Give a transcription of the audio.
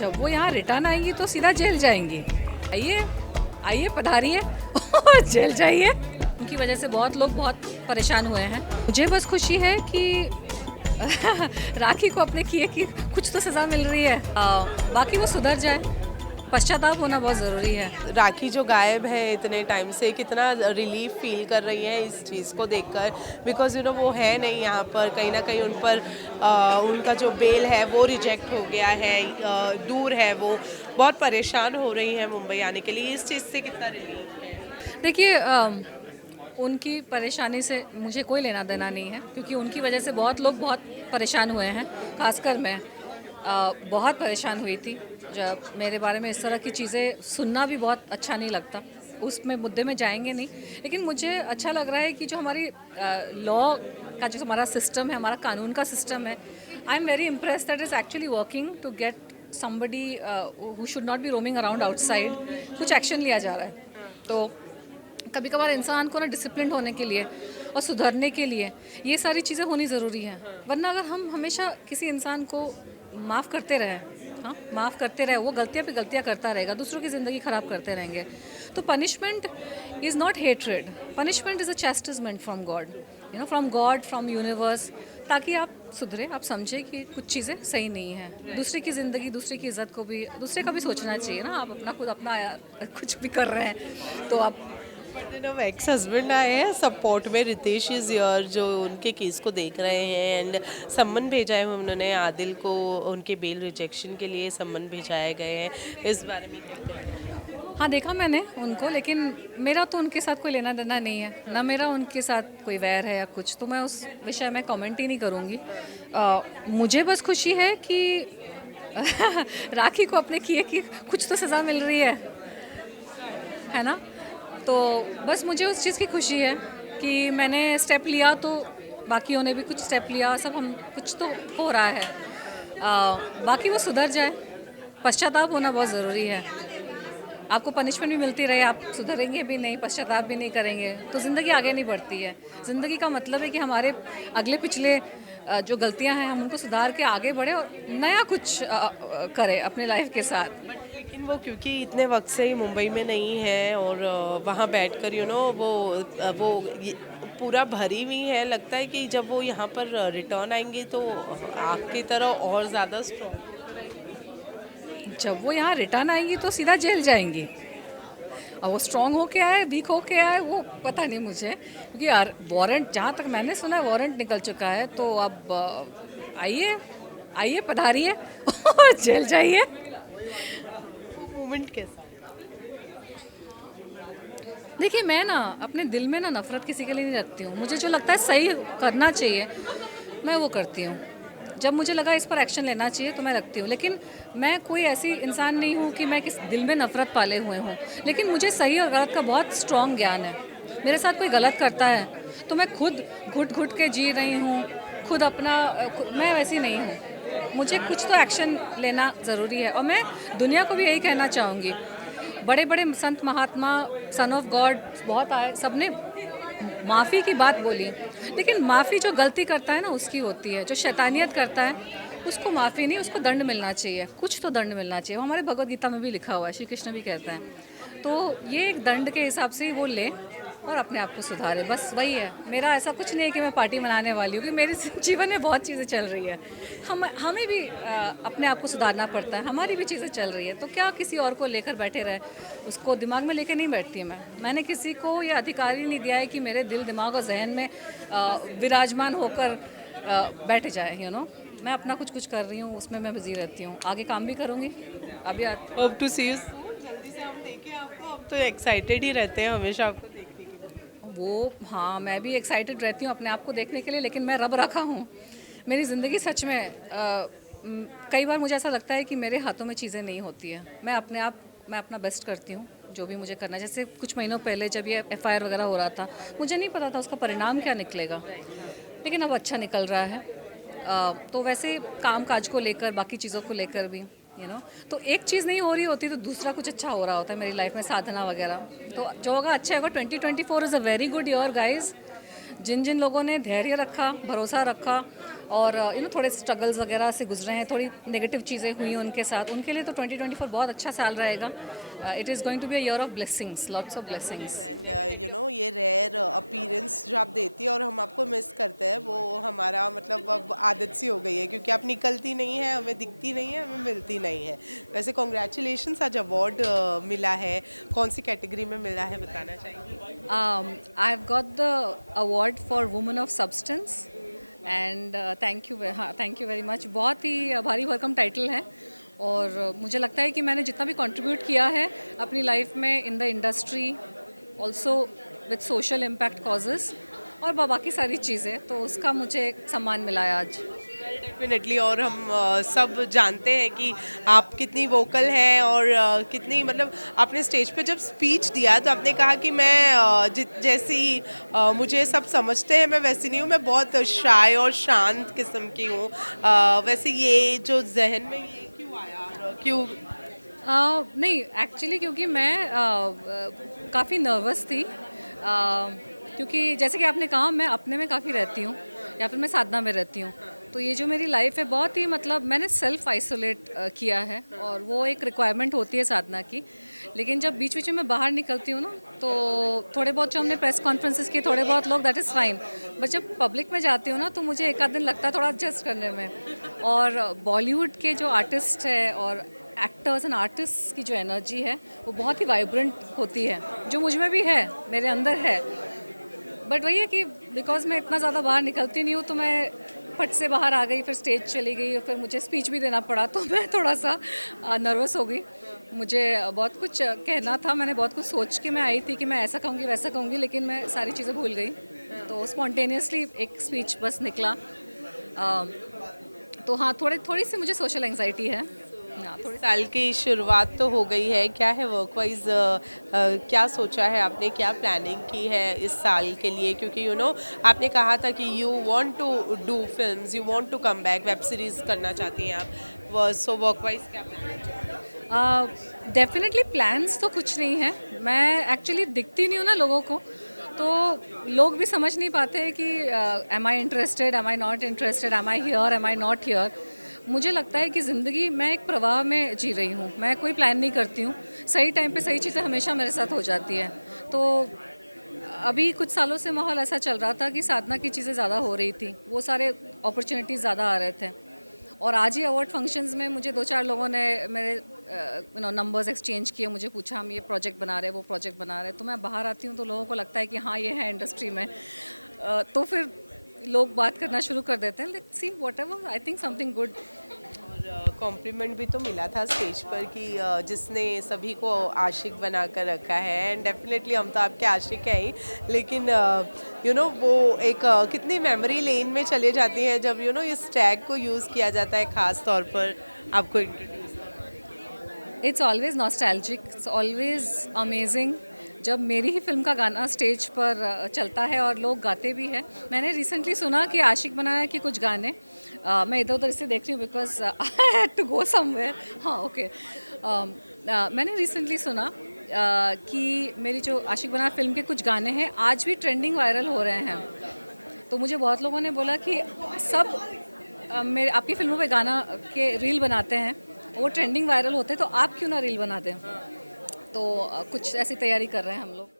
जब वो यहाँ रिटर्न आएंगी तो सीधा जेल जाएंगी। आइए आइए पधारिए और जेल जाइए। उनकी वजह से बहुत लोग बहुत परेशान हुए हैं। मुझे बस खुशी है कि राखी को अपने किए की कुछ तो सज़ा मिल रही है। बाकी वो सुधर जाए, पश्चाताप होना बहुत ज़रूरी है। राखी जो गायब है इतने टाइम से, कितना रिलीफ फील कर रही है इस चीज़ को देखकर, बिकॉज वो है नहीं यहाँ पर। कहीं ना कहीं उन पर उनका जो बेल है वो रिजेक्ट हो गया है, दूर है, वो बहुत परेशान हो रही है मुंबई आने के लिए। इस चीज़ से कितना रिलीफ है? देखिए उनकी परेशानी से मुझे कोई लेना देना नहीं है, क्योंकि उनकी वजह से बहुत लोग बहुत परेशान हुए हैं। खासकर मैं बहुत परेशान हुई थी जब मेरे बारे में इस तरह की चीज़ें सुनना भी बहुत अच्छा नहीं लगता। उसमें मुद्दे में जाएंगे नहीं, लेकिन मुझे अच्छा लग रहा है कि जो हमारी लॉ का जो हमारा सिस्टम है, हमारा कानून का सिस्टम है, I am very impress that is actually working to get somebody who should not be roaming around outside। कुछ एक्शन लिया जा रहा है। तो कभी कभार इंसान को ना डिसिप्लिन होने के लिए और सुधरने के लिए ये सारी चीज़ें होनी ज़रूरी हैं। वरना अगर हम हमेशा किसी इंसान को माफ़ करते रहें, हाँ माफ़ करते रहे, वो गलतियाँ पे गलतियाँ करता रहेगा, दूसरों की ज़िंदगी ख़राब करते रहेंगे, तो punishment is not hatred, punishment is a chastisement from God, from God, from universe, ताकि आप सुधरे, आप समझे कि कुछ चीज़ें सही नहीं हैं। दूसरे की ज़िंदगी, दूसरे की इज़्ज़त को भी दूसरे का भी सोचना चाहिए ना। आप अपना खुद अपना कुछ भी कर रहे हैं तो आप एक्स हस्बैंड आए हैं सपोर्ट में, रितेश इज योर, जो उनके केस को देख रहे हैं, एंड सम्मन भेजा है उन्होंने आदिल को, उनके बेल रिजेक्शन के लिए सम्मन भेजाए गए हैं। इस बारे में क्या कहना है? हाँ देखा मैंने उनको, लेकिन मेरा तो उनके साथ कोई लेना देना नहीं है, ना मेरा उनके साथ कोई वैर है या कुछ, तो मैं उस विषय में कमेंट ही नहीं करूँगी। मुझे बस खुशी है कि राखी को अपने किए की कुछ तो सज़ा मिल रही है ना। तो बस मुझे उस चीज़ की खुशी है कि मैंने स्टेप लिया तो बाकियों ने भी कुछ स्टेप लिया, सब हम कुछ तो हो रहा है। बाकी वो सुधर जाए, पश्चाताप होना बहुत ज़रूरी है। आपको पनिशमेंट भी मिलती रहे, आप सुधरेंगे भी नहीं, पश्चाताप भी नहीं करेंगे, तो ज़िंदगी आगे नहीं बढ़ती है। ज़िंदगी का मतलब है कि हमारे अगले पिछले जो गलतियां हैं हम उनको सुधार के आगे बढ़े और नया कुछ करें अपने लाइफ के साथ। लेकिन वो क्योंकि इतने वक्त से ही मुंबई में नहीं है और वहाँ बैठकर वो पूरा भरी हुई है, लगता है कि जब वो यहाँ पर रिटर्न आएंगी तो आग की तरह और ज़्यादा स्ट्रॉन्ग। जब वो यहाँ रिटर्न आएंगी तो सीधा जेल जाएंगी। और वो स्ट्रांग हो के आए, वीक हो के आए, वो पता नहीं मुझे, क्योंकि यार वारंट, जहाँ तक मैंने सुना है वारंट निकल चुका है। तो अब आइए आइए पधारिए और जेल जाइए। मोमेंट कैसा? देखिए मैं ना अपने दिल में ना नफ़रत किसी के लिए नहीं रखती हूँ। मुझे जो लगता है सही करना चाहिए मैं वो करती हूँ। जब मुझे लगा इस पर एक्शन लेना चाहिए तो मैं रखती हूँ, लेकिन मैं कोई ऐसी इंसान नहीं हूँ कि मैं किस दिल में नफ़रत पाले हुए हूँ। लेकिन मुझे सही और गलत का बहुत स्ट्रॉन्ग ज्ञान है। मेरे साथ कोई गलत करता है तो मैं खुद घुट घुट के जी रही हूँ, खुद अपना मैं वैसी नहीं हूँ। मुझे कुछ तो एक्शन लेना ज़रूरी है और मैं दुनिया को भी यही कहना चाहूँगी। बड़े बड़े संत महात्मा, सन ऑफ गॉड बहुत आए, सबने माफ़ी की बात बोली, लेकिन माफ़ी जो गलती करता है ना उसकी होती है। जो शैतानियत करता है उसको माफ़ी नहीं, उसको दंड मिलना चाहिए, कुछ तो दंड मिलना चाहिए। वो हमारे भगवद गीता में भी लिखा हुआ है, श्री कृष्ण भी कहते हैं। तो ये एक दंड के हिसाब से ही वो ले और अपने आप को सुधारे, बस वही है। मेरा ऐसा कुछ नहीं है कि मैं पार्टी मनाने वाली हूँ, कि मेरे जीवन में बहुत चीज़ें चल रही है। हमें भी अपने आप को सुधारना पड़ता है, हमारी भी चीज़ें चल रही है। तो क्या किसी और को लेकर बैठे रहे, उसको दिमाग में लेकर नहीं बैठती मैंने किसी को ये अधिकार ही नहीं दिया है कि मेरे दिल, दिमाग और जहन में विराजमान होकर बैठ जाए। मैं अपना कुछ कुछ कर रही हूँ, उसमें मैं बिजी रहती हूँ, आगे काम भी करूँगी। अभी होप टू सी यू, जल्दी से हम देखें आपको। हम तो एक्साइटेड ही रहते हैं हमेशा आपको देखने के लिए। वो हाँ, मैं भी एक्साइटेड रहती हूँ अपने आप को देखने के लिए, लेकिन मैं रब रखा हूँ। मेरी ज़िंदगी सच में कई बार मुझे ऐसा लगता है कि मेरे हाथों में चीज़ें नहीं होती है। मैं अपना बेस्ट करती हूँ जो भी मुझे करना है। जैसे कुछ महीनों पहले जब ये FIR वगैरह हो रहा था, मुझे नहीं पता था उसका परिणाम क्या निकलेगा, लेकिन अब अच्छा निकल रहा है। तो वैसे काम काज को लेकर, बाकी चीज़ों को लेकर भी तो एक चीज़ नहीं हो रही होती तो दूसरा कुछ अच्छा हो रहा होता है मेरी लाइफ में, साधना वगैरह। तो जो होगा अच्छा होगा। 2024 is a very good year guys. जिन जिन लोगों ने धैर्य रखा, भरोसा रखा, और थोड़े स्ट्रगल्स वगैरह से गुजरे हैं, थोड़ी नेगेटिव चीज़ें हुई हैं उनके साथ, उनके लिए तो 2024 बहुत अच्छा साल रहेगा. It is going to be a year of blessings, lots of blessings. And ये रेयर अपीयरेंस जो आप देती है और हम आपको मिस करते हैं, वो हमारा मतलब अब आदत सी हो गई है, क्योंकि आप निकलती नहीं है, हमें दिखती नहीं है, हमें मिलती नहीं है. वैसे कॉन्ग्रेचुलेशंस, आज अवार्ड मिला है, कौन सी कैटेगरी में मिला है बताना चाहिए? I have got the award for woman of substance and thank you very much. बहुत ही भारी भरकम टाइटल है और मुझे लगता है कि मैंने जितना भी कंट्रीब्यूट किया है अपनी लाइफ में in the industry, also with social impact causes और बाकी सारी चीज़ें, तो उसका मुझे एक सम्मान मिला है आज. डेफिनेटली. और हम सब जानते हैं कि आप कितनी वोकल हैं और कितनी मतलब आपने स्टेज पे जब स्पीच दिया तो आपने कहा कि मैं जैसी मुझे सब समझते हैं मैं वैसी नहीं हूँ, मैं बहुत शाय और शांत किस्म की हूँ. वैसे ये जो जहन में ये क्यों आया और क्यों? नहीं, एक्चुअली क्योंकि मैं काफ़ी नर्वस थी, क्योंकि जैसे कि आपने कहा मैं अपने में काफ़ी रहती हूँ या फिर मैं साधना में रहती हूँ. तो ये जो मेरी लाइफ है बहुत ही मतलब मैंने सेल्फ आइसोलेट किया है और वो एक रिक्वायरमेंट होती है साधना की. लेकिन जब बीच बीच में मैं बाहर निकलती हूँ ना, तो थोड़े बहुत जो हमने प्रेस कॉन्फ्रेंसेस किए, थोड़े बहुत लोग, दैट इज़ फाइन. बट जब पब्लिक में जाती हूँ ना, तो मुझे एक आध दिन लगता है थोड़ा एडजस्ट करने में. और बॉलीवुड के जो आर्टिस्ट है और एक्टर्स एंड आर्टिस्ट की जो एनर्जी है वो बहुत ही वाइब्रेंट होती है, जो मुझ में भी है, मेरे अंदर है. बट वही है कि बिकॉज मैं इतना ज़्यादा बाहर निकलती नहीं हूँ, तो मैं फट से बाहर आ गई, फिर स्टेज चली गई और फिर मुझे स्पीच भी देना पड़ा, तो मैं थोड़ा सा नर्वस हो गई. मुझे बहुत कुछ कहना था, मैंने बहुत कुछ सोच के मैं आई थी कि मैं ऐसा कहूँगी वैसा कहूँगी, लेकिन मैं सारी चीज़ें भूल गई. तो स्पॉन्टेनियसली एक स्पीच बस निकला. तो हाँ, थोड़ी सी मुझे सोशल एंग्जाइटी है. हाँ, इस साल की शुरुआत तो हो गई है, क्या है वर्क वाइज, क्या सोचा है आपने, क्या प्लानिंग की है इस साल के लिए? क्योंकि आपने कहा था कि you want to do films, you want to come back, web series करना चाहती हैं आप. सो वर्क वाइज क्या प्लान? डेफिनेटली प्लान्स तो कुछ नहीं है. मैं एक्चुअली दिखती नहीं हूँ ना लोगों को, तो लोग भी समझ नहीं पाते कि am I interested, am I not interested, am I here, am I not here. मुझे लगता है कि ज़िंदगी मैं एक प्रवाह में जी रही हूँ, मैं कोई प्लान नहीं करती हूँ. सही टाइम पे सही चीज़ें हमेशा मेरे साथ हो जाती है. तो अभी कुछ सालों से माहौल ऐसा चल रहा था कि साधना की चीज़ें ज़्यादा हो रही थी, वो सारे अपॉर्चुनिटीज़ ज़्यादा आ रहे थे. और आज ही अवार्ड फंक्शंस में मुझे 2-4 लोगों ने मेरे नंबर्स एक्सचेंज किए, मुझे पूछा हम ये प्रोजेक्ट बना रहे हैं, वो प्रोजेक्ट बना रहे हैं. तो मैं बाहर आती हूँ तो लोगों को लगता है कि हाँ ये है इंडस्ट्री में. तो फिर लोग बात करना शुरू कर देते हैं. Let's see whatever, I think something good. और कॉम्प्लीमेंट भी तो मिला था स्टेज पर कि जिसने सभी को आशिक बना कर रखा है. एंड डेफिनेटली हम तो आपके आशिक हैं ही, लेकिन वो एक कितनी मेमोरी लेन में चले जाती है जब इस टैग को यूज़ किया जाता है, ख़ास तौर पर आपको introduce. It's always nostalgic, it's always amazing जब मेरी ही फिल्म का गाना स्टेज पर चलता है और लोग गाते भी हैं. मैंने रिसेंटली सुना कि आशिक बनाया कि कुछ गाने, मैं इधर उधर इससे देख रही हूँ because I had to go somewhere. हाँ ओके. मैंने रिसेंटली सुना कि मेरी जो आशिक बनाया फिल्म के कुछ गाने हैं आज भी ट्रेंडिंग वायरल हो रहे हैं. तो मुझे बहुत लोगों ने बोला कि सब मेरे आपकी फिल्मों पे गाना के रील बनाते हैं, वो ट्रेंडिंग वायरल होते हैं, तो आप क्यों ना रील बना दें. तो कुछ ऐसी तैयारी कर रहे हैं हम लोग.